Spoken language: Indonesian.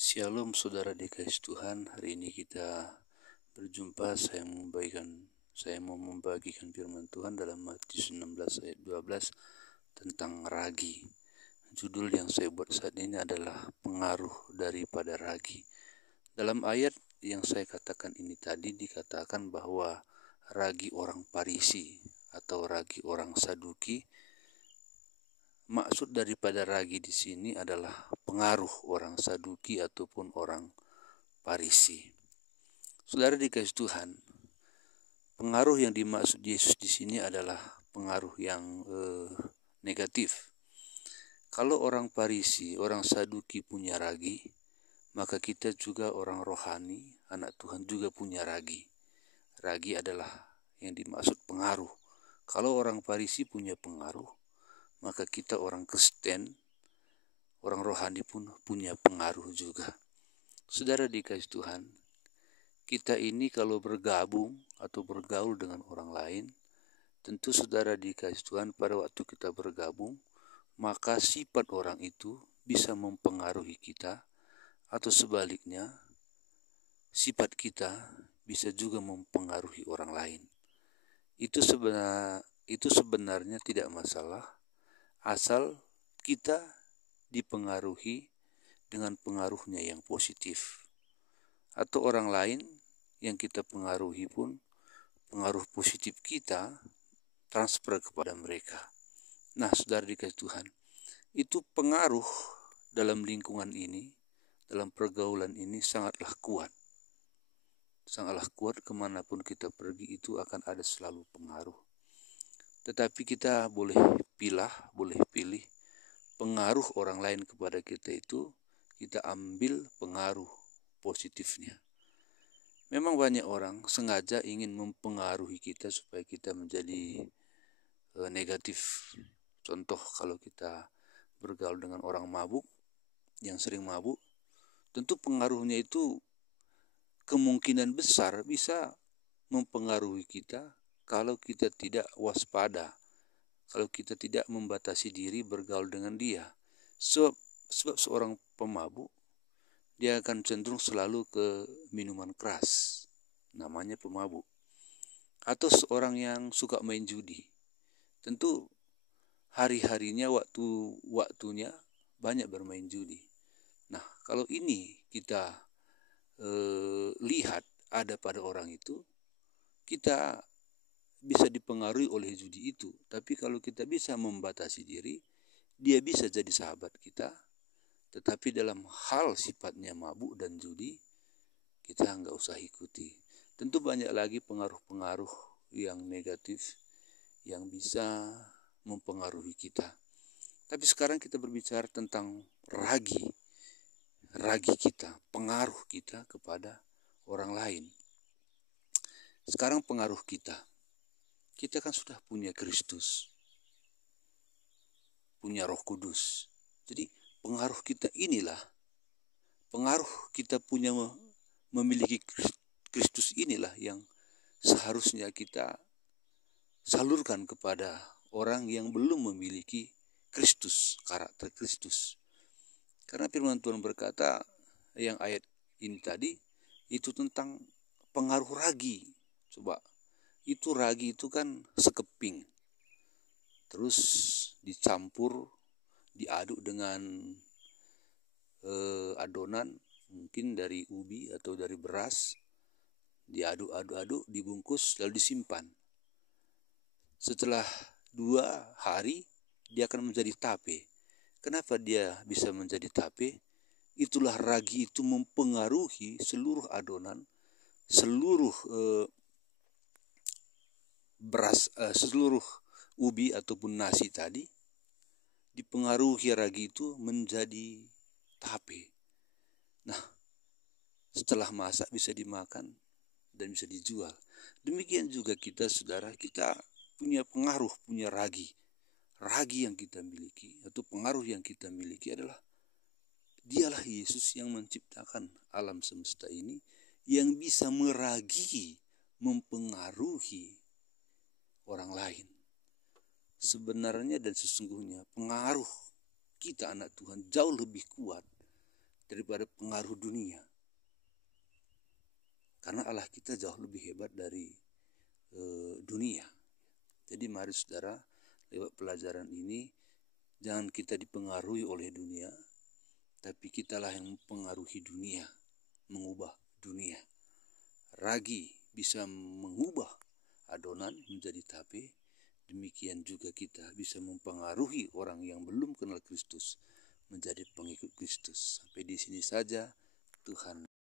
Shalom saudara dikasih Tuhan, hari ini kita berjumpa. Saya mau membagikan firman Tuhan dalam Matius 16 ayat 12 tentang ragi. Judul yang saya buat saat ini adalah pengaruh daripada ragi. Dalam ayat yang saya katakan ini tadi dikatakan bahwa ragi orang Farisi atau ragi orang Saduki. Maksud daripada ragi di sini adalah pengaruh orang Saduki ataupun orang Farisi. Saudara dikasih Tuhan, pengaruh yang dimaksud Yesus di sini adalah pengaruh yang negatif. Kalau orang Farisi, orang Saduki punya ragi, maka kita juga orang rohani, anak Tuhan juga punya ragi. Ragi adalah yang dimaksud pengaruh. Kalau orang Farisi punya pengaruh, maka kita orang Kristen, orang rohani pun punya pengaruh juga. Saudara dikasih Tuhan, kita ini kalau bergabung atau bergaul dengan orang lain, tentu saudara dikasih Tuhan pada waktu kita bergabung, maka sifat orang itu bisa mempengaruhi kita, atau sebaliknya, sifat kita bisa juga mempengaruhi orang lain. Itu sebenarnya tidak masalah, asal kita dipengaruhi dengan pengaruhnya yang positif. Atau orang lain yang kita pengaruhi pun, pengaruh positif kita transfer kepada mereka. Nah, saudara dikasih Tuhan, itu pengaruh dalam lingkungan ini, dalam pergaulan ini sangatlah kuat. Sangatlah kuat, kemanapun kita pergi itu akan ada selalu pengaruh. Tetapi kita boleh pilih pengaruh orang lain kepada kita itu, kita ambil pengaruh positifnya. Memang banyak orang sengaja ingin mempengaruhi kita supaya kita menjadi negatif. Contoh, kalau kita bergaul dengan orang mabuk, yang sering mabuk, tentu pengaruhnya itu kemungkinan besar bisa mempengaruhi kita kalau kita tidak waspada, kalau kita tidak membatasi diri bergaul dengan dia. Sebab seorang pemabuk, dia akan cenderung selalu ke minuman keras, namanya pemabuk. Atau seorang yang suka main judi, tentu hari-harinya, waktunya banyak bermain judi. Nah, kalau ini kita lihat ada pada orang itu, kita bisa dipengaruhi oleh judi itu. Tapi kalau kita bisa membatasi diri, dia bisa jadi sahabat kita. Tetapi dalam hal sifatnya mabuk dan judi, kita nggak usah ikuti. Tentu banyak lagi pengaruh-pengaruh yang negatif yang bisa mempengaruhi kita. Tapi sekarang kita berbicara tentang ragi kita, pengaruh kita kepada orang lain. Sekarang pengaruh kita kan sudah punya Kristus, punya Roh Kudus. Jadi pengaruh kita inilah, pengaruh kita punya memiliki Kristus inilah yang seharusnya kita salurkan kepada orang yang belum memiliki Kristus, karakter Kristus. Karena firman Tuhan berkata, yang ayat ini tadi, itu tentang pengaruh ragi. Coba, itu ragi itu kan sekeping, terus dicampur, diaduk dengan adonan mungkin dari ubi atau dari beras, diaduk-aduk, dibungkus, lalu disimpan. Setelah 2 hari dia akan menjadi tape. Kenapa dia bisa menjadi tape? Itulah ragi itu mempengaruhi seluruh adonan, seluruh beras, seluruh ubi ataupun nasi tadi, dipengaruhi ragi itu menjadi tape. Nah, setelah masak bisa dimakan dan bisa dijual. Demikian juga kita, saudara, kita punya pengaruh, punya ragi. Ragi yang kita miliki atau pengaruh yang kita miliki adalah dialah Yesus yang menciptakan alam semesta ini, yang bisa meragi, mempengaruhi orang lain. Sebenarnya dan sesungguhnya pengaruh kita anak Tuhan jauh lebih kuat daripada pengaruh dunia. Karena Allah kita jauh lebih hebat dari dunia. Jadi mari saudara, lewat pelajaran ini jangan kita dipengaruhi oleh dunia, tapi kitalah yang mempengaruhi dunia, mengubah dunia. Ragi bisa mengubah adonan menjadi tape, demikian juga kita bisa mempengaruhi orang yang belum kenal Kristus menjadi pengikut Kristus. Sampai di sini saja, Tuhan